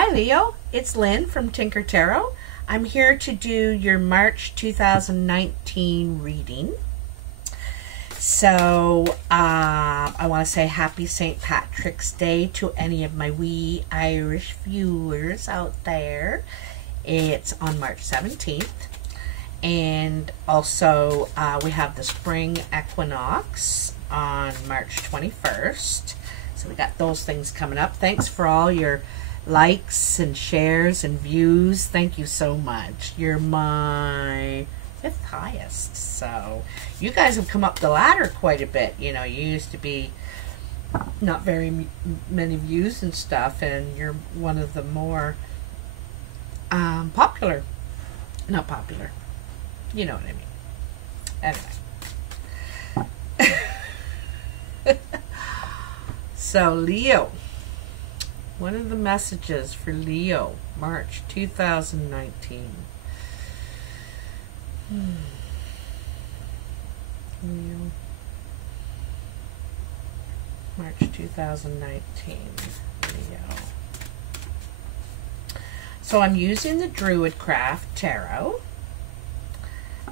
Hi Leo, it's Lynn from Tinker Tarot. I'm here to do your March 2019 reading. So I want to say happy St. Patrick's Day to any of my wee Irish viewers out there. It's on March 17th. And also we have the spring equinox on March 21st. So we got those things coming up. Thanks for all your likes and shares and views. Thank you so much. You're my 5th highest. So you guys have come up the ladder quite a bit. You know, you used to be not very many views and stuff, and you're one of the more popular. Not popular. You know what I mean. Anyway. So Leo, what are the messages for Leo, March 2019? Leo, March 2019, Leo. So I'm using the Druid Craft Tarot,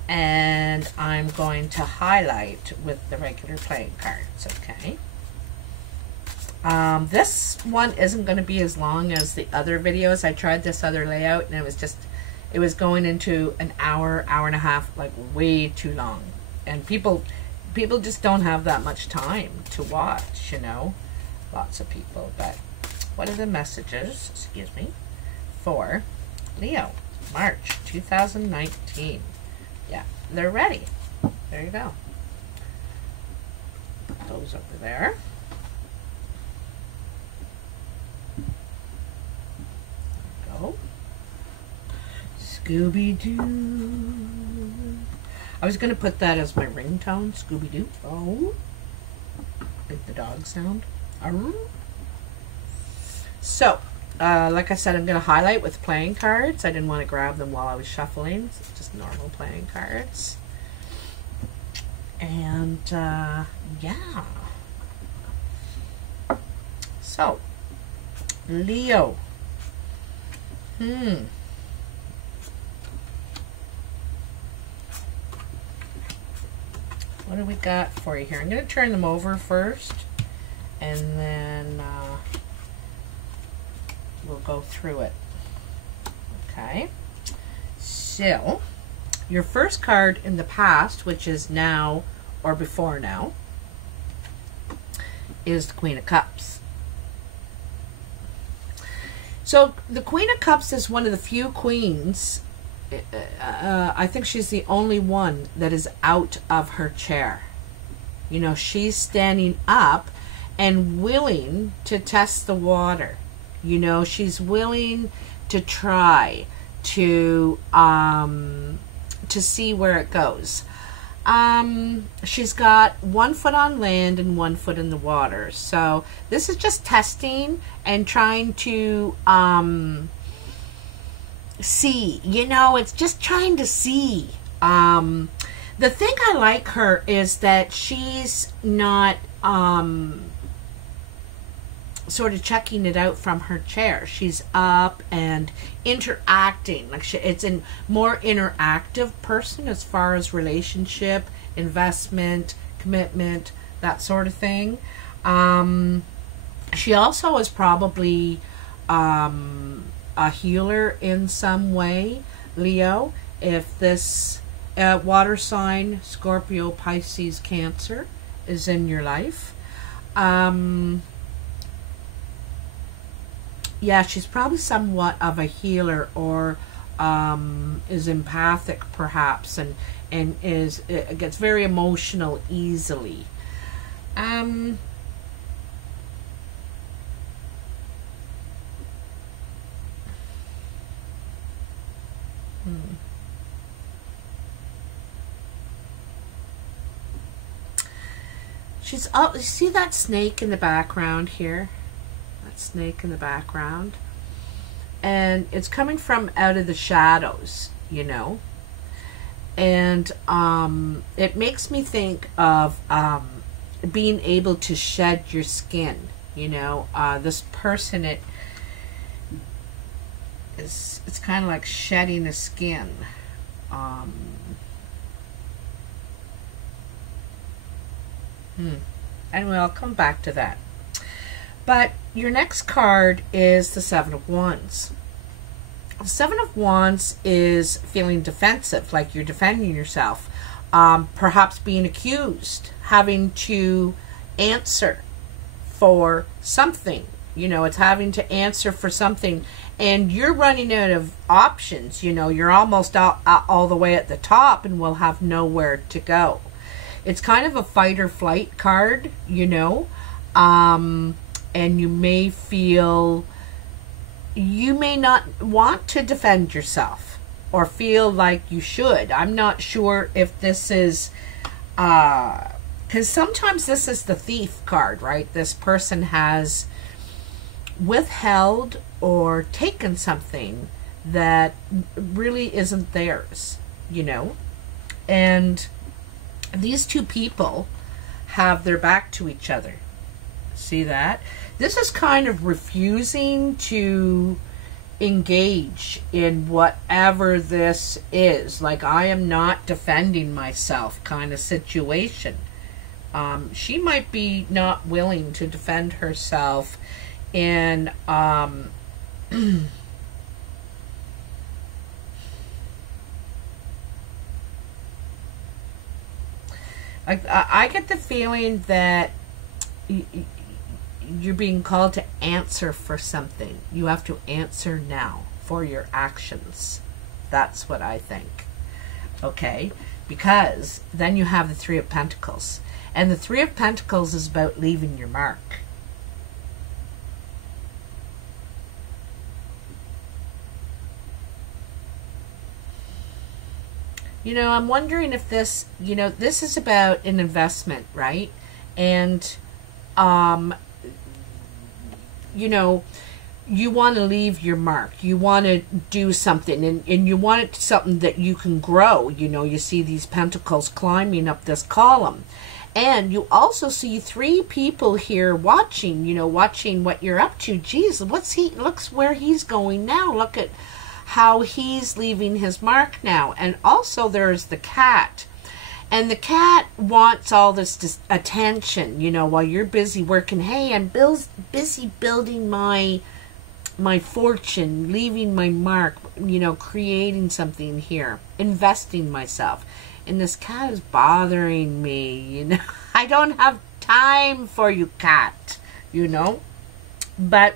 and I'm going to highlight with the regular playing cards, okay? This one isn't going to be as long as the other videos. I tried this other layout and it was going into an hour, hour and a half, like way too long. And people just don't have that much time to watch, you know. Lots of people. But what are the messages, excuse me, for Leo, March 2019? Yeah, they're ready. There you go. Put those over there. Scooby-Doo. I was going to put that as my ringtone, Scooby-Doo. Oh. Like the dog sound. Arr. So, like I said, I'm going to highlight with playing cards. I didn't want to grab them while I was shuffling. So it's just normal playing cards. And, yeah. So, Leo. What do we got for you here? I'm going to turn them over first, and then we'll go through it. Okay. So, your first card in the past, which is now or before now, is the Queen of Cups. So, the Queen of Cups is one of the few queens. I think she's the only one that is out of her chair. You know, she's standing up and willing to test the water. You know, she's willing to try to see where it goes. She's got 1 foot on land and 1 foot in the water. So this is just testing and trying to see, you know, it's just trying to see. The thing I like her is that she's not sort of checking it out from her chair. She's up and interacting. Like it's a more interactive person as far as relationship, investment, commitment, that sort of thing. She also is probably a healer in some way, Leo. If this water sign, Scorpio, Pisces, Cancer, is in your life, yeah, she's probably somewhat of a healer, or is empathic perhaps, and gets very emotional easily. She's up. You see that snake in the background here? That snake in the background, and it's coming from out of the shadows, you know. And it makes me think of being able to shed your skin. You know, this person, it's kind of like shedding a skin. Anyway, I'll come back to that. But your next card is the Seven of Wands. The Seven of Wands is feeling defensive, like you're defending yourself. Perhaps being accused, having to answer for something. You know, it's having to answer for something. And you're running out of options. You know, you're almost all the way at the top and will have nowhere to go. It's kind of a fight or flight card, you know. And you may feel, you may not want to defend yourself or feel like you should. I'm not sure if this is, because sometimes this is the Thief card, right? This person has withheld or taken something that really isn't theirs, you know. And these two people have their back to each other. See that? This is kind of refusing to engage in whatever this is. Like, I am not defending myself kind of situation. She might be not willing to defend herself in I get the feeling that you're being called to answer for something. You have to answer now for your actions. That's what I think. Okay? Because then you have the Three of Pentacles. And the Three of Pentacles is about leaving your mark. You know, I'm wondering if this, you know, this is about an investment, right? And, you know, you want to leave your mark. You want to do something, and you want it something that you can grow. You know, you see these pentacles climbing up this column. And you also see three people here watching, you know, watching what you're up to. Geez, looks where he's going now. Look at how he's leaving his mark now. And also there's the cat. And the cat wants all this attention, you know, while you're busy working. Hey, I'm busy building my fortune, leaving my mark, you know, creating something here, investing myself. And this cat is bothering me, you know. I don't have time for you, cat, you know. But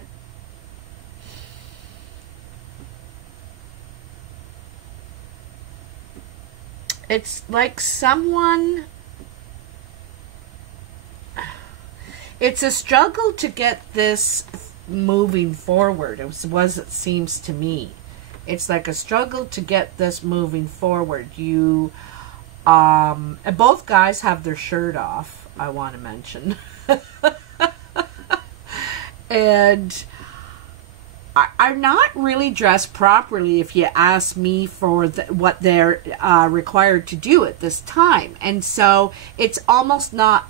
it's like someone, it's a struggle to get this moving forward. It seems to me. It's like a struggle to get this moving forward. You, both guys have their shirt off, I want to mention. And I'm not really dressed properly, if you ask me, for what they're required to do at this time. And so it's almost not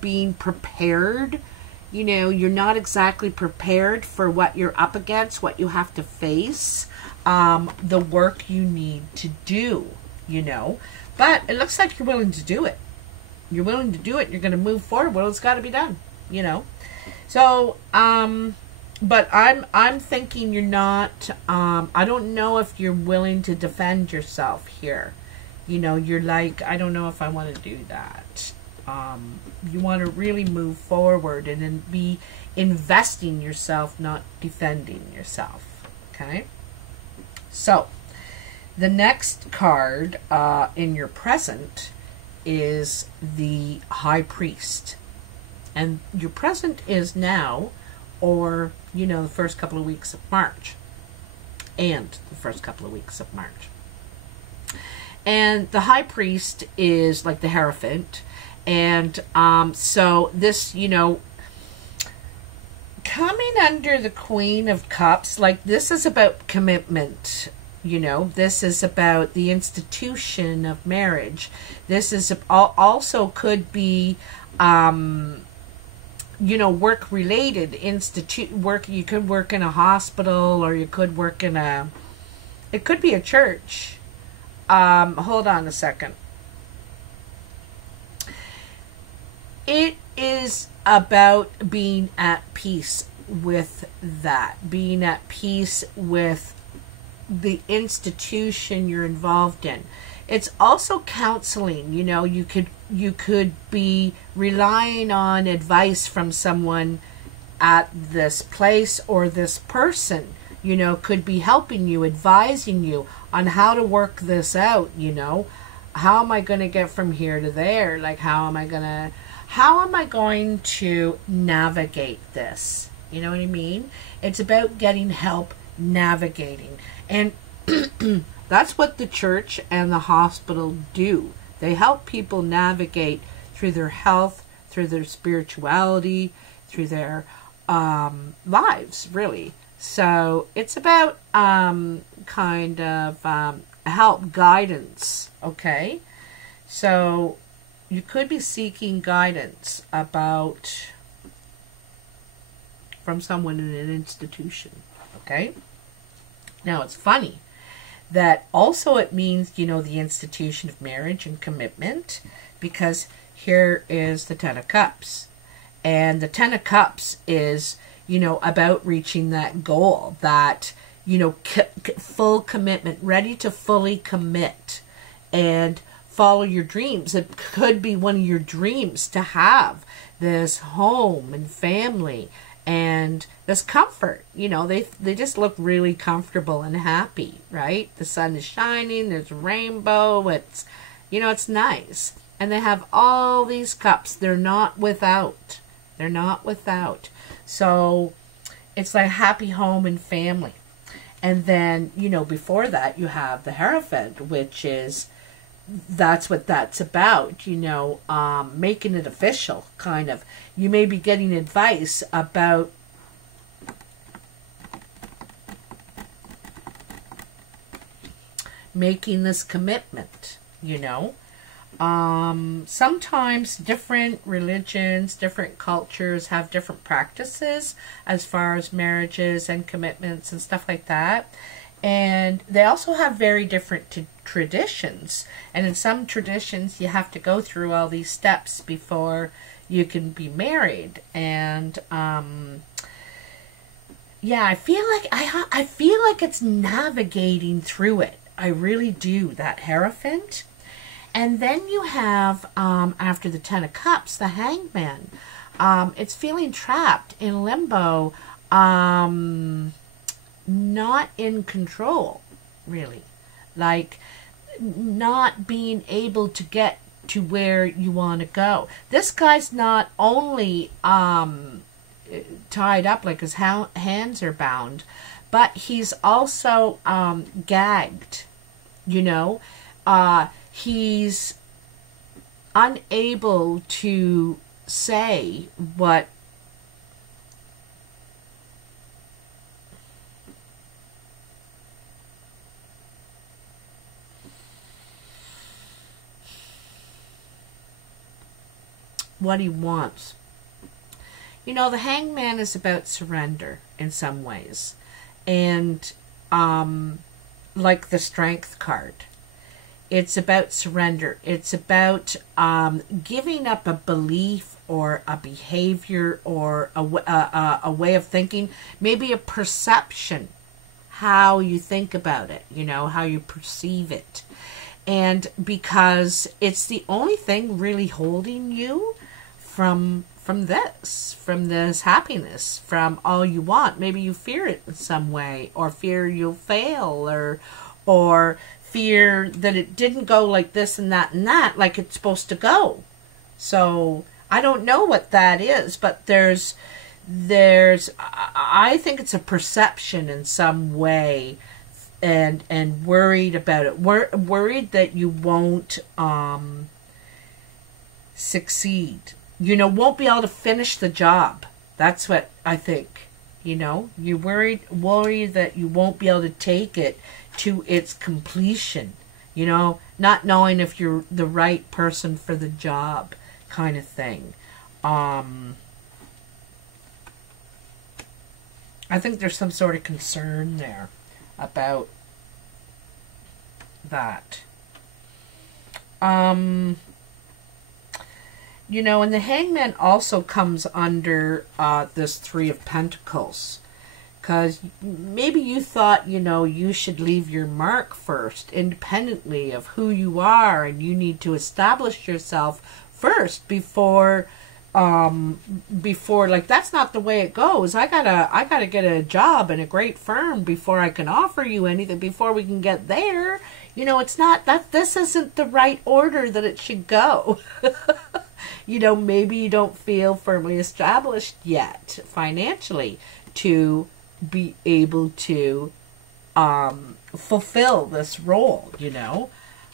being prepared. You know, you're not exactly prepared for what you're up against, what you have to face, the work you need to do, you know. But it looks like you're willing to do it. You're willing to do it. You're going to move forward. Well, it's got to be done, you know. So, but I'm thinking you're not, I don't know if you're willing to defend yourself here. You know, you're like, I don't know if I want to do that. You want to really move forward and then be investing yourself, not defending yourself. Okay? So, the next card in your present is the High Priest. And your present is now, or, you know, the first couple of weeks of March. And the first couple of weeks of March. And the High Priest is like the Hierophant. And so this, you know, coming under the Queen of Cups, like this is about commitment. You know, this is about the institution of marriage. This is also could be work related work. You could work in a hospital, or you could work in it could be a church. Hold on a second. It is about being at peace with that, being at peace with the institution you're involved in. It's also counseling. You could be relying on advice from someone at this place, or this person, could be helping you, advising you on how to work this out. How am I going to get from here to there? Like, how am I going to navigate this? You know what I mean? It's about getting help navigating. And that's what the church and the hospital do. They help people navigate through their health, through their spirituality, through their lives, really. So it's about kind of help, guidance, okay? So you could be seeking guidance from someone in an institution, okay? Now, it's funny that also it means, the institution of marriage and commitment, because here is the Ten of Cups. And the Ten of Cups is, about reaching that goal, that, full commitment, ready to fully commit and follow your dreams. It could be one of your dreams to have this home and family and this comfort. They just look really comfortable and happy, right? The sun is shining, there's a rainbow, it's nice. And they have all these cups. They're not without. So it's like happy home and family. And then, before that, you have the Hierophant, which is, that's what that's about, making it official, kind of. You may be getting advice about making this commitment, Sometimes different religions, different cultures have different practices as far as marriages and commitments and stuff like that. And they also have very different traditions. And in some traditions, you have to go through all these steps before you can be married. And yeah, I feel like it's navigating through it. I really do. That Hierophant. And then you have, after the Ten of Cups, the Hangman. It's feeling trapped in limbo, not in control, really. Like, not being able to get to where you want to go. This guy's not only tied up, like his hands are bound, but he's also gagged, he's unable to say what he wants. The Hangman is about surrender in some ways. And like the Strength card, it's about surrender. It's about giving up a belief or a behavior or a way of thinking, maybe a perception, how you think about it, how you perceive it. And because it's the only thing really holding you from this happiness, from all you want. Maybe you fear it in some way, or fear you'll fail, or fear that it didn't go like this and that, like it's supposed to go. So I don't know what that is, but I think it's a perception in some way, and worried about it. Worried that you won't succeed. Won't be able to finish the job. That's what I think. You're worried that you won't be able to take it to its completion, not knowing if you're the right person for the job, kind of thing. I think there's some sort of concern there about that. You know, and the Hangman also comes under this Three of Pentacles. Because maybe you thought, you know, you should leave your mark first, independently of who you are, and you need to establish yourself first before, like, that's not the way it goes. I gotta get a job in a great firm before I can offer you anything, before we can get there. You know, it's not that, this isn't the right order that it should go. You know, maybe you don't feel firmly established yet financially to be able to fulfill this role, you know.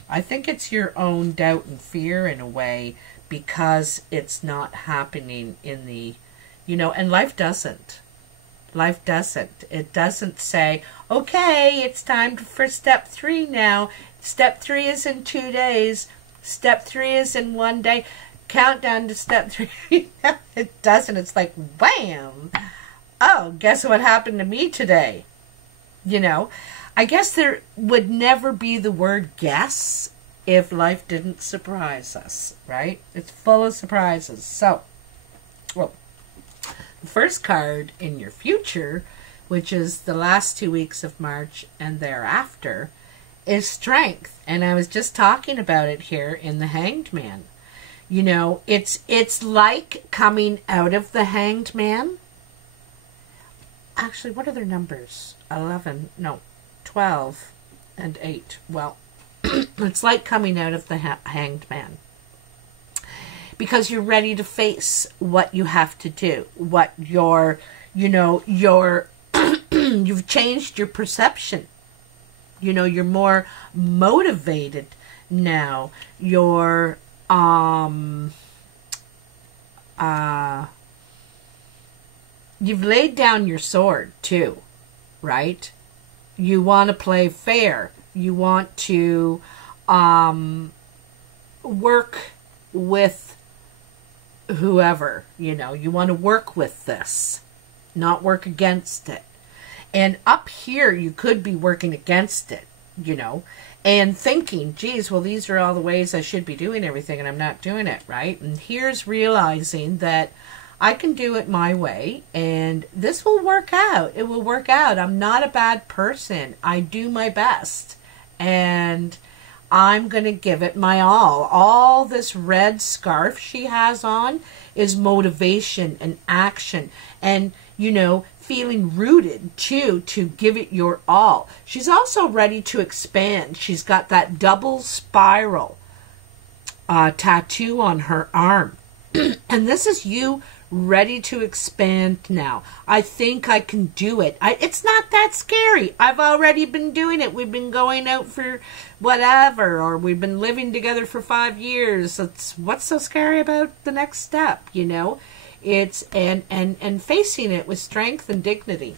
I think it's your own doubt and fear in a way, because it's not happening in the, you know, and life doesn't. Life doesn't. It doesn't say, okay, it's time for step 3 now. Step 3 is in 2 days. Step 3 is in 1 day. Countdown to step 3. It doesn't. It's like, wham! Oh, guess what happened to me today? You know, I guess there would never be the word guess if life didn't surprise us, right? It's full of surprises. So, well, the first card in your future, which is the last 2 weeks of March and thereafter, is strength. And I was just talking about it here in the Hanged Man. You know, it's like coming out of the Hanged Man. Actually, what are their numbers? 11, no, 12 and 8. Well, it's like coming out of the Hanged Man. Because you're ready to face what you have to do. What your, you know, your, you've changed your perception. You know, you're more motivated now. You're, you've laid down your sword too, right? You want to play fair. You want to work with whoever, you know. You want to work with this, not work against it. And up here, you could be working against it, you know, and thinking, geez, well, these are all the ways I should be doing everything, and I'm not doing it, right? And here's realizing that I can do it my way, and this will work out. It will work out. I'm not a bad person. I do my best, and I'm going to give it my all. All this red scarf she has on is motivation and action, and, you know, feeling rooted, too, to give it your all. She's also ready to expand. She's got that double spiral tattoo on her arm. And this is you ready to expand now. I think I can do it. It's not that scary. I've already been doing it. We've been going out for whatever, or we've been living together for 5 years. What's so scary about the next step, you know? It's and facing it with strength and dignity,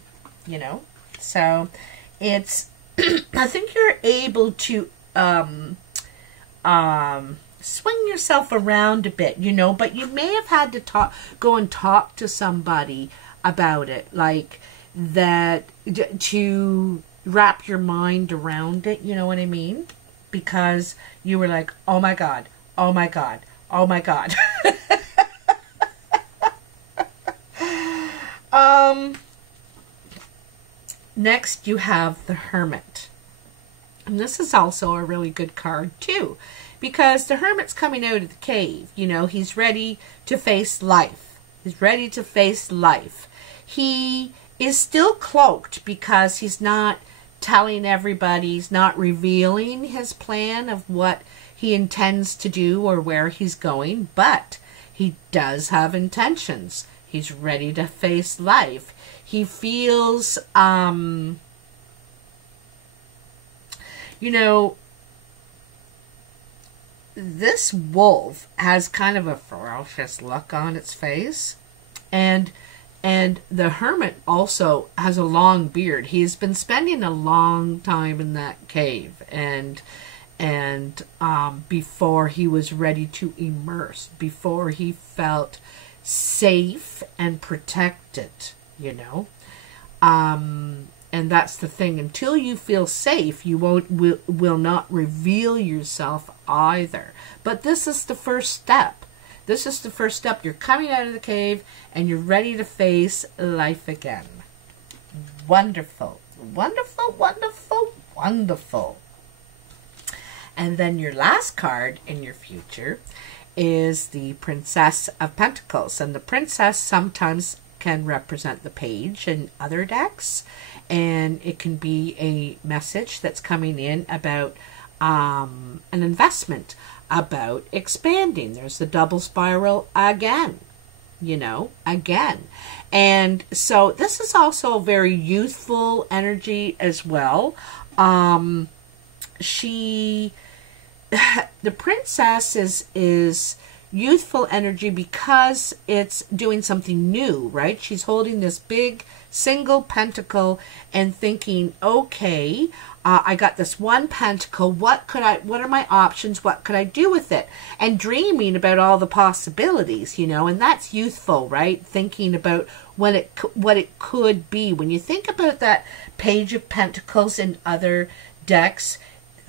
you know. So it's I think you're able to swing yourself around a bit, you know, but you may have had to go and talk to somebody about it, like that, to wrap your mind around it, you know what I mean? Because you were like, oh my God, oh my God, oh my God. Next you have the Hermit. And this is also a really good card too, because the Hermit's coming out of the cave. You know, he's ready to face life. He's ready to face life. He is still cloaked because he's not telling everybody, he's not revealing his plan of what he intends to do or where he's going, but he does have intentions. He's ready to face life. He feels, you know, this wolf has kind of a ferocious look on its face. And the Hermit also has a long beard. He's been spending a long time in that cave. And before he was ready to immerse, before he felt safe and protected, you know. And that's the thing. Until you feel safe, you will not reveal yourself either. But this is the first step. This is the first step. You're coming out of the cave and you're ready to face life again. Wonderful. Wonderful, wonderful, wonderful. And then your last card in your future is the Princess of Pentacles. And the Princess sometimes can represent the Page in other decks. And it can be a message that's coming in about an investment, about expanding. There's the double spiral again, you know, again. And so this is also very youthful energy as well. The Princess is youthful energy because it's doing something new, right? She's holding this big single pentacle and thinking, okay, I got this one pentacle. What are my options? What could I do with it? And dreaming about all the possibilities, you know, and that's youthful, right? Thinking about what it could be. When you think about that Page of Pentacles in other decks,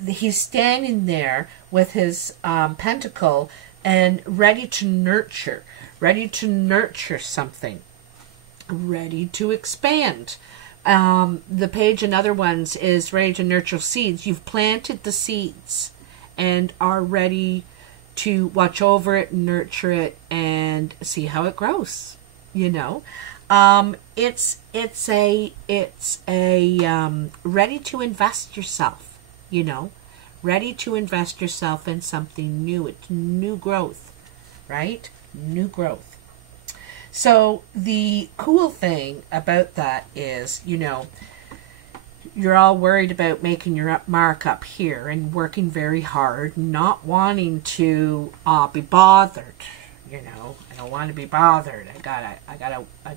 he's standing there with his pentacle and ready to nurture something, ready to expand. The Page in other ones is ready to nurture seeds. You've planted the seeds and are ready to watch over it, nurture it, and see how it grows. You know, it's a ready to invest yourself. You know, ready to invest yourself in something new. It's new growth, right? New growth. So the cool thing about that is, you know, you're all worried about making your mark up here and working very hard, not wanting to be bothered. You know, I don't want to be bothered. I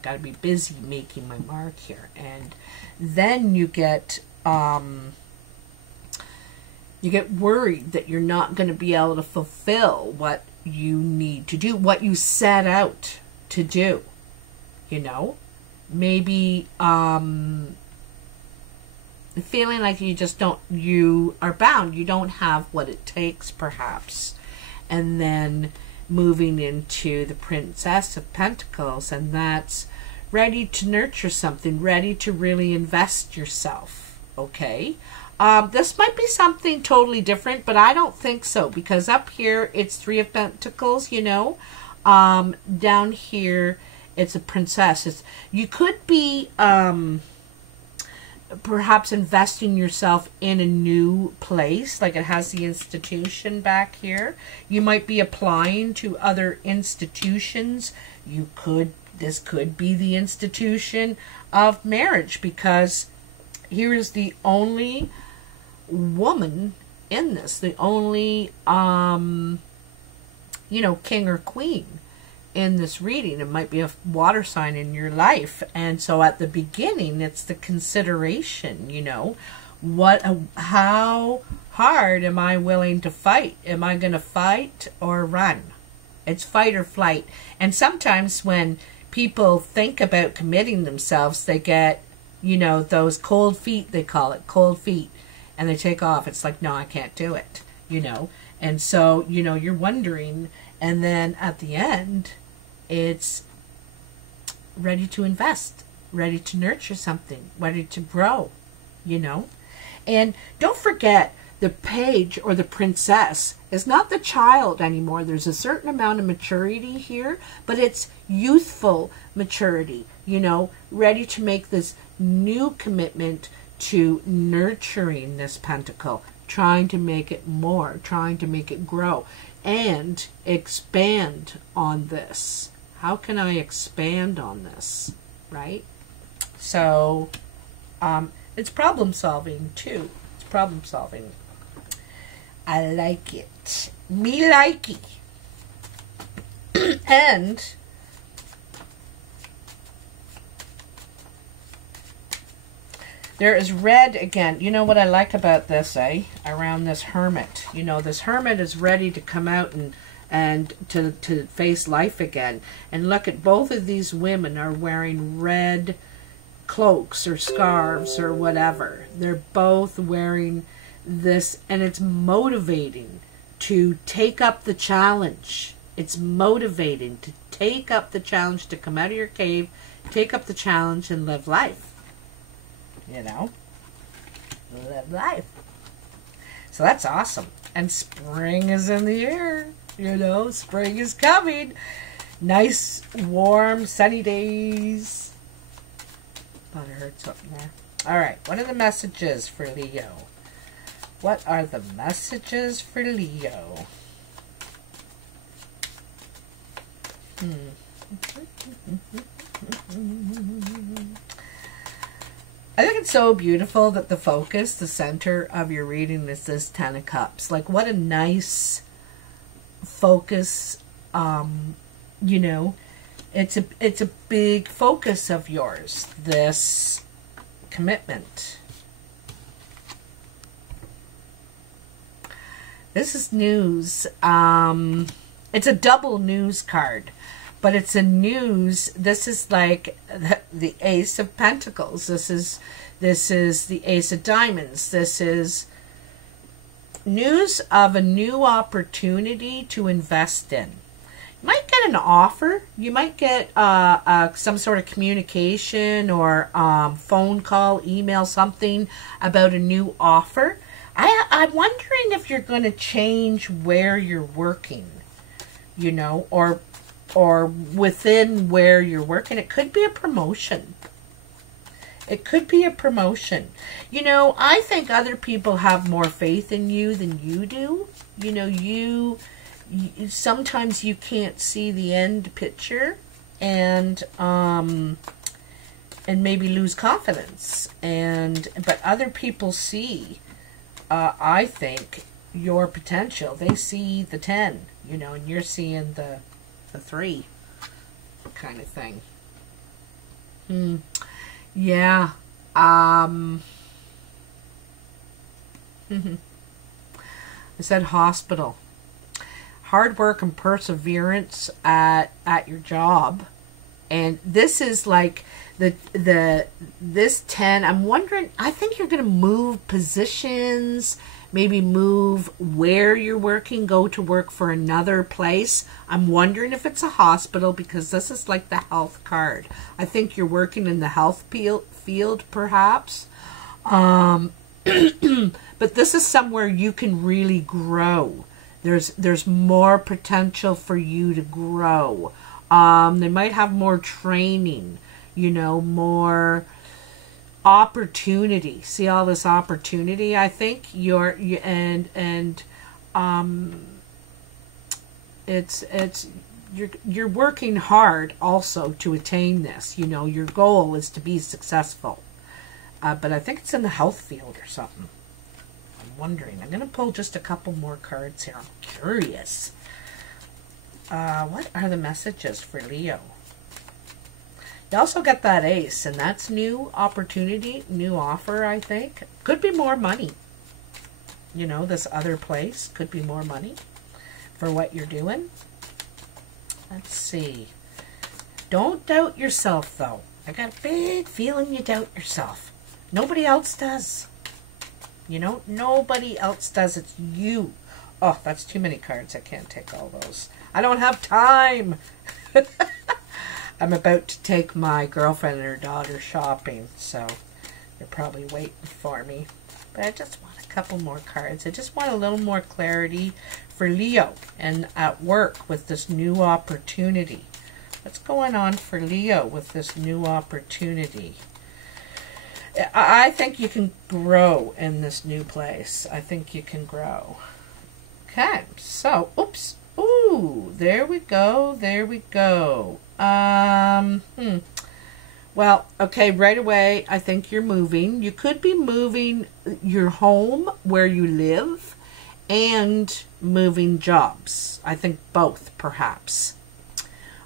gotta be busy making my mark here. And then you get worried that you're not going to be able to fulfill what you need to do, what you set out to do. You know, maybe feeling like you are bound, you don't have what it takes perhaps. And then moving into the Princess of Pentacles, and that's ready to nurture something, ready to really invest yourself. Okay. This might be something totally different, but I don't think so, because up here it's Three of Pentacles, you know. Down here it's a Princess. You could be perhaps investing yourself in a new place, like it has the institution back here. You might be applying to other institutions. This could be the institution of marriage, because here is the only woman in this, the only you know, king or queen in this reading. It might be a water sign in your life, and so at the beginning it's the consideration, you know, how hard am I willing to fight? Am I going to fight or run? It's fight or flight. And sometimes when people think about committing themselves, they get, you know, those cold feet, they call it, cold feet, and they take off. It's like, no, I can't do it, you know. And so, you know, you're wondering, and then at the end, it's ready to invest, ready to nurture something, ready to grow, you know. And don't forget, the Page or the Princess is not the child anymore. There's a certain amount of maturity here, but it's youthful maturity, you know, ready to make this new commitment to nurturing this pentacle, trying to make it more, trying to make it grow and expand on this. How can I expand on this, right? So it's problem solving too. It's problem solving. I like it. Me likey. And there is red again. You know what I like about this, around this Hermit. You know, this Hermit is ready to come out and to face life again. And look at both of these women are wearing red cloaks or scarves or whatever. They're both wearing this, and it's motivating to take up the challenge. It's motivating to take up the challenge, to come out of your cave, take up the challenge and live life. You know? Live life. So that's awesome. And spring is in the air. You know, spring is coming. Nice, warm, sunny days. Thought I heard something there. Alright, what are the messages for Leo? What are the messages for Leo? I think it's so beautiful that the focus, the center of your reading is this Ten of Cups. Like, what a nice focus. You know, it's a big focus of yours, this commitment. This is news. It's a double news card, but it's a news. This is like the Ace of Pentacles. This is the Ace of Diamonds. This is news of a new opportunity to invest in. You might get an offer. You might get some sort of communication or phone call, email, something about a new offer. I'm wondering if you're going to change where you're working, you know, or within where you're working. It could be a promotion. It could be a promotion. You know, I think other people have more faith in you than you do. You know, you sometimes you can't see the end picture, and maybe lose confidence. But other people see, I think, your potential. They see the 10, you know, and you're seeing the 3 kind of thing. Yeah. I said hospital. Hard work and perseverance at your job. And this is like this 10, I'm wondering, I think you're going to move positions, maybe move where you're working, go to work for another place. I'm wondering if it's a hospital, because this is like the health card. I think you're working in the health field perhaps. But this is somewhere you can really grow. There's more potential for you to grow. They might have more training, you know, more opportunity. See all this opportunity? I think you're working hard also to attain this. You know, your goal is to be successful. But I think it's in the health field or something. I'm wondering. I'm going to pull just a couple more cards here. I'm curious. What are the messages for Leo? You also get that ace, and that's new opportunity, new offer, I think. Could be more money. You know, this other place could be more money for what you're doing. Let's see. Don't doubt yourself, though. I got a big feeling you doubt yourself. Nobody else does. You know, nobody else does. It's you. Oh, that's too many cards. I can't take all those. I don't have time. I'm about to take my girlfriend and her daughter shopping, so they're probably waiting for me. But I just want a couple more cards. I just want a little more clarity for Leo and at work with this new opportunity. What's going on for Leo with this new opportunity? I think you can grow in this new place. I think you can grow. Okay, so, oops. Ooh, there we go. There we go. Well, okay, right away, I think you're moving. You could be moving your home where you live and moving jobs. I think both, perhaps.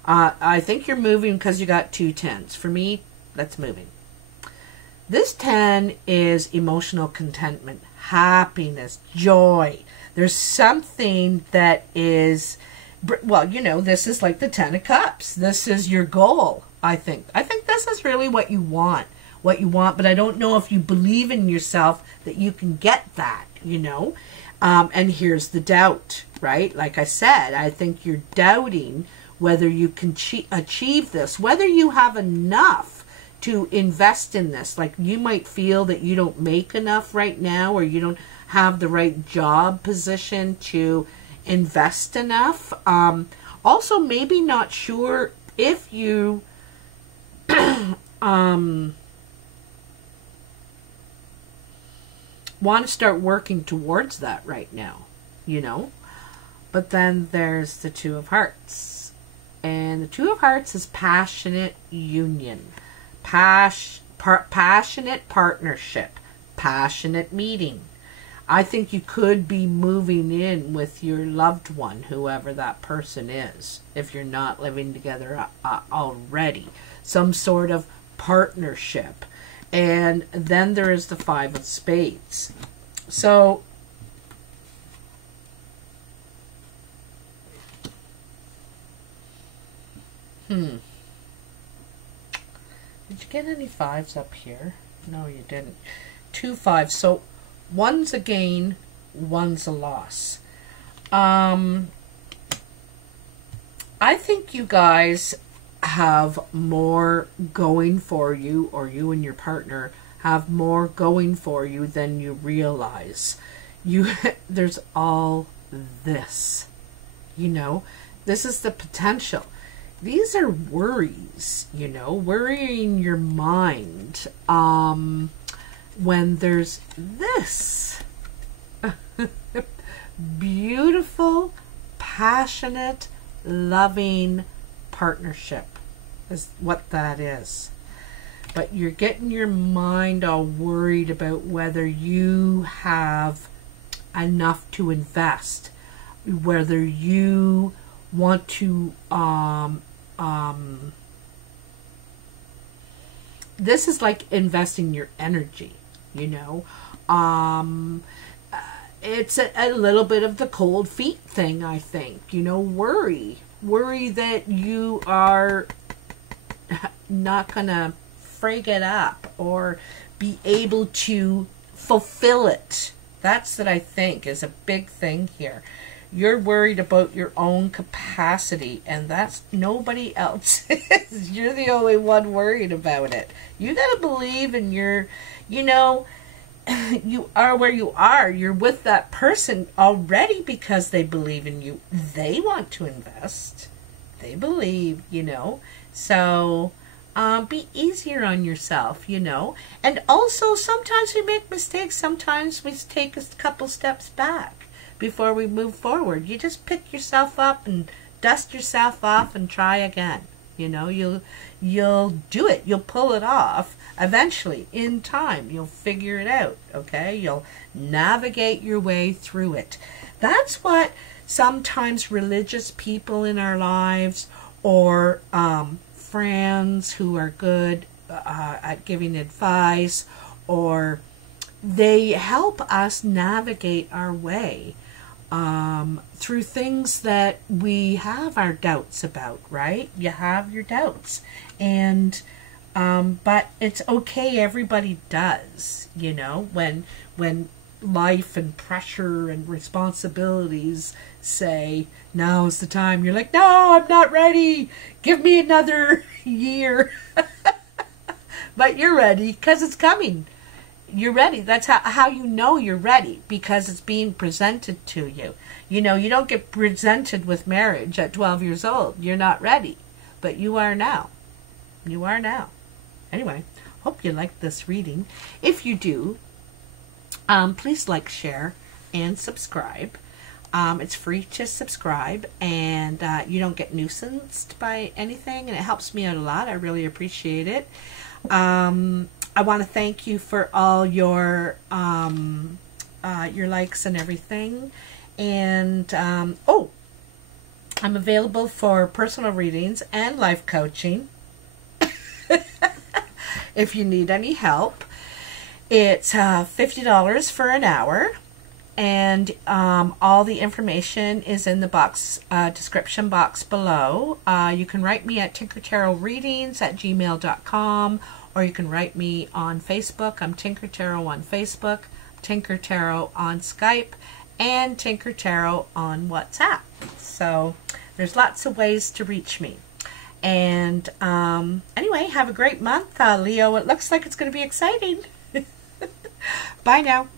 I think you're moving because you got 2 10s. For me, that's moving. This 10 is emotional contentment, happiness, joy. There's something that is, well, you know, this is like the 10 of Cups. This is your goal, I think. I think this is really what you want. what you want, but I don't know if you believe in yourself that you can get that, you know. And here's the doubt, right? Like I said, I think you're doubting whether you can achieve this, whether you have enough to invest in this. Like, you might feel that you don't make enough right now, or you don't have the right job position to invest enough. Also, maybe not sure if you want to start working towards that right now, you know. But then there's the Two of Hearts. And the Two of Hearts is passionate union, passionate partnership, passionate meeting. I think you could be moving in with your loved one, whoever that person is, if you're not living together already. Some sort of partnership. And then there is the Five of Spades. So, did you get any fives up here? No, you didn't. 2 5s. So, one's a gain, one's a loss. I think you guys have more going for you, or you and your partner have more going for you than you realize. There's all this, you know. This is the potential. These are worries, you know, worrying your mind. When there's this beautiful, passionate, loving partnership is what that is. But you're getting your mind all worried about whether you have enough to invest, whether you want to this is like investing your energy, you know. It's a little bit of the cold feet thing, I think, you know. Worry that you are not gonna frig it up or be able to fulfill it. That's what I think is a big thing here. You're worried about your own capacity, and that's nobody else is. You're the only one worried about it. You gotta believe in your, you know, you are where you are. You're with that person already because they believe in you. They want to invest. They believe, you know. So be easier on yourself, you know. And also, sometimes we make mistakes. Sometimes we take a couple steps back before we move forward. You just pick yourself up and dust yourself off and try again. You know, you'll do it. You'll pull it off eventually. In time, you'll figure it out, okay? You'll navigate your way through it. That's what sometimes religious people in our lives, or friends who are good at giving advice, or they help us navigate our way through things that we have our doubts about, right? You have your doubts, and but it's okay. Everybody does, you know, when life and pressure and responsibilities say, now's the time. You're like, no, I'm not ready. Give me another year. But you're ready because it's coming. You're ready. That's how you know you're ready, because it's being presented to you. You know, you don't get presented with marriage at 12 years old. You're not ready, but you are now. You are now. Anyway, hope you liked this reading. If you do, please like, share, and subscribe. It's free to subscribe, and you don't get nuisanced by anything, and it helps me out a lot. I really appreciate it. I want to thank you for all your likes and everything. And oh, I'm available for personal readings and life coaching. If you need any help, it's $50 for an hour, and all the information is in the box description box below. You can write me at tinkertarotreadings@gmail.com, or you can write me on Facebook. I'm Tinker Tarot on Facebook, Tinker Tarot on Skype, and Tinker Tarot on WhatsApp. So there's lots of ways to reach me. And anyway, have a great month, Leo. It looks like it's going to be exciting. Bye now.